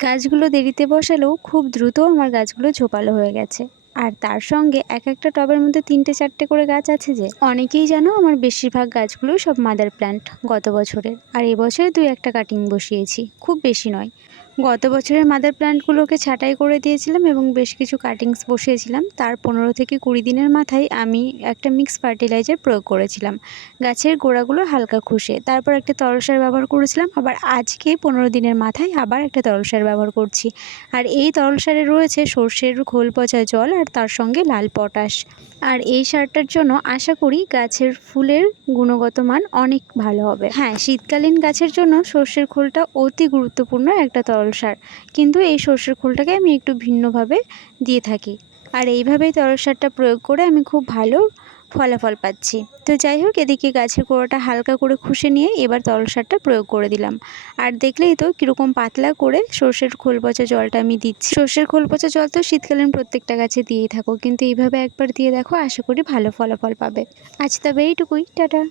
গাছগুলো দেরিতে বসালেও খুব দ্রুত আমার গাছগুলো ঝোপালো হয়ে গেছে। আর তার সঙ্গে এক একটা টবের মধ্যে তিনটে চারটে করে গাছ আছে যে, অনেকেই জানো আমার বেশিরভাগ গাছগুলো সব মাদার প্ল্যান্ট গত বছরের। আর এবছরে দুই একটা কাটিং বসিয়েছি, খুব বেশি নয়। গত বছরের মাদার প্ল্যান্টগুলোকে ছাঁটাই করে দিয়েছিলাম এবং বেশ কিছু কাটিংস বসিয়েছিলাম। তার পনেরো থেকে কুড়ি দিনের মাথায় আমি একটা মিক্স ফার্টিলাইজার প্রয়োগ করেছিলাম। গাছের গোড়াগুলো হালকা খুশে। তারপর একটা তরল সার ব্যবহার করেছিলাম। আবার আজকে পনেরো দিনের মাথায় আবার একটা তরল সার ব্যবহার করছি। আর এই তরল সারে রয়েছে সর্ষের খোল পচা জল আর তার সঙ্গে লাল পটাশ। আর এই সারটার জন্য আশা করি গাছের ফুলের গুণগত মান অনেক ভালো হবে। হ্যাঁ শীতকালীন গাছের জন্য সর্ষের খোলটা অতি গুরুত্বপূর্ণ একটা তরল সার। কিন্তু এই সর্ষের খোলটাকে আমি একটু ভিন্নভাবে দিয়ে থাকি। আর এইভাবেই তরল সারটা প্রয়োগ করে আমি খুব ভালো ফলাফল পাচ্ছি। তো যাই হোক, এদিকে গাছের গোড়াটা হালকা করে খুশে নিয়ে এবার তরল সারটা প্রয়োগ করে দিলাম। আর দেখলেই তো কীরকম পাতলা করে সর্ষের খোল পচা জলটা আমি দিচ্ছি। সর্ষের খোল পচা জল তো শীতকালীন প্রত্যেকটা গাছে দিয়েই থাকো। কিন্তু এইভাবে একবার দিয়ে দেখো, আশা করি ভালো ফলাফল পাবে। আজ তবে এইটুকুই। টাটা।